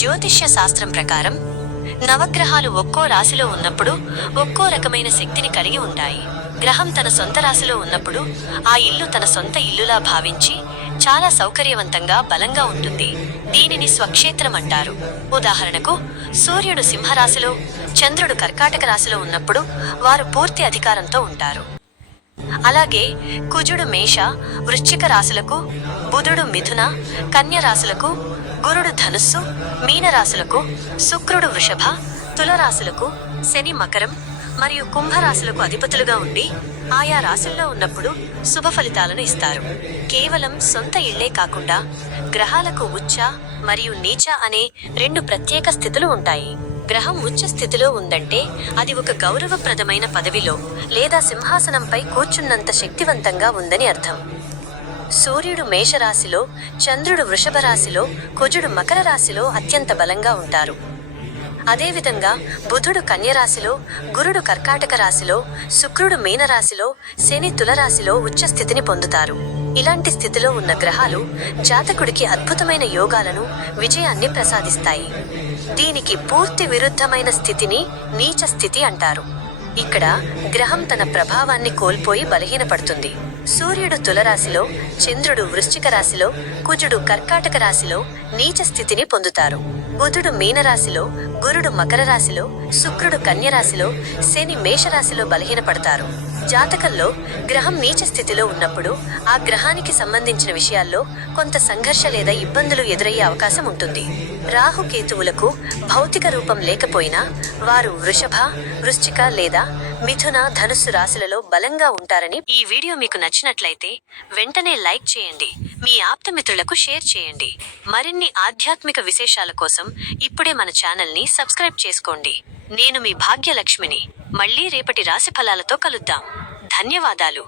జ్యోతిష్య శాస్త్రం ప్రకారం నవగ్రహాలు ఒక్కో రాశిలో ఉన్నప్పుడు ఒక్కో రకమైన శక్తిని కలిగి ఉంటాయి. గ్రహం తన సొంత రాశిలో ఉన్నప్పుడు ఆ ఇల్లు తన సొంత ఇల్లులా భావించి చాలా సౌకర్యవంతంగా బలంగా ఉంటుంది. దీనిని స్వక్షేత్రం అంటారు. ఉదాహరణకు సూర్యుడు సింహరాశిలో, చంద్రుడు కర్కాటక రాశిలో ఉన్నప్పుడు వారు పూర్తి అధికారంతో ఉంటారు. అలాగే కుజుడు మేష, వృశ్చిక రాశులకు, బుధుడు మిథున, కన్య రాశులకు, గురుడు ధనుస్సు, మీన రాశులకు, శుక్రుడు వృషభ, తుల రాశులకు, శని మకరం మరియు కుంభరాశులకు అధిపతులుగా ఉండి ఆయా రాశుల్లో ఉన్నప్పుడు శుభ ఫలితాలను ఇస్తారు. కేవలం సొంత ఇళ్లే కాకుండా గ్రహాలకు ఉచ్చ మరియు నీచ అనే 2 ప్రత్యేక స్థితులు ఉంటాయి. గ్రహం ఉచ్చ స్థితిలో ఉందంటే అది ఒక గౌరవప్రదమైన పదవిలో లేదా సింహాసనంపై కూర్చున్నంత శక్తివంతంగా ఉందని అర్థం. సూర్యుడు మేషరాశిలో, చంద్రుడు వృషభ రాశిలో, కుజుడు మకర రాశిలో అత్యంత బలంగా ఉంటారు. అదేవిధంగా బుధుడు కన్యరాశిలో, గురుడు కర్కాటక రాశిలో, శుక్రుడు మీనరాశిలో, శని తులరాశిలో ఉచ్చస్థితిని పొందుతారు. ఇలాంటి స్థితిలో ఉన్న గ్రహాలు జాతకుడికి అద్భుతమైన యోగాలను, విజయాన్ని ప్రసాదిస్తాయి. దీనికి పూర్తి విరుద్ధమైన స్థితిని నీచ స్థితి అంటారు. ఇక్కడ గ్రహం తన ప్రభావాన్ని కోల్పోయి బలహీనపడుతుంది. సూర్యుడు తులరాశిలో, చంద్రుడు వృశ్చిక రాశిలో, కుజుడు కర్కాటక రాశిలో నీచ స్థితిని పొందుతారు. బుధుడు మీనరాశిలో, గురుడు మకర రాశిలో, శుక్రుడు కన్యరాశిలో, శని మేషరాశిలో బలహీనపడతారు. జాతకంలో గ్రహం నీచ స్థితిలో ఉన్నప్పుడు ఆ గ్రహానికి సంబంధించిన విషయాల్లో కొంత సంఘర్ష లేదా ఇబ్బందులు ఎదురయ్యే అవకాశం ఉంటుంది. రాహుకేతువులకు భౌతిక రూపం లేకపోయినా వారు వృషభ, వృశ్చిక లేదా మిథున, ధనుస్సు రాశులలో బలంగా ఉంటారని. ఈ వీడియో మీకు నచ్చినట్లయితే వెంటనే లైక్ చేయండి, మీ ఆప్తమిత్రులకు షేర్ చేయండి. మరిన్ని ఆధ్యాత్మిక విశేషాల కోసం ఇప్పుడే మన ఛానల్ని సబ్స్క్రైబ్ చేసుకోండి. నేను మీ భాగ్యలక్ష్మిని. మళ్ళీ రేపటి రాశి ఫలాలతో కలుద్దాం. ధన్యవాదాలు.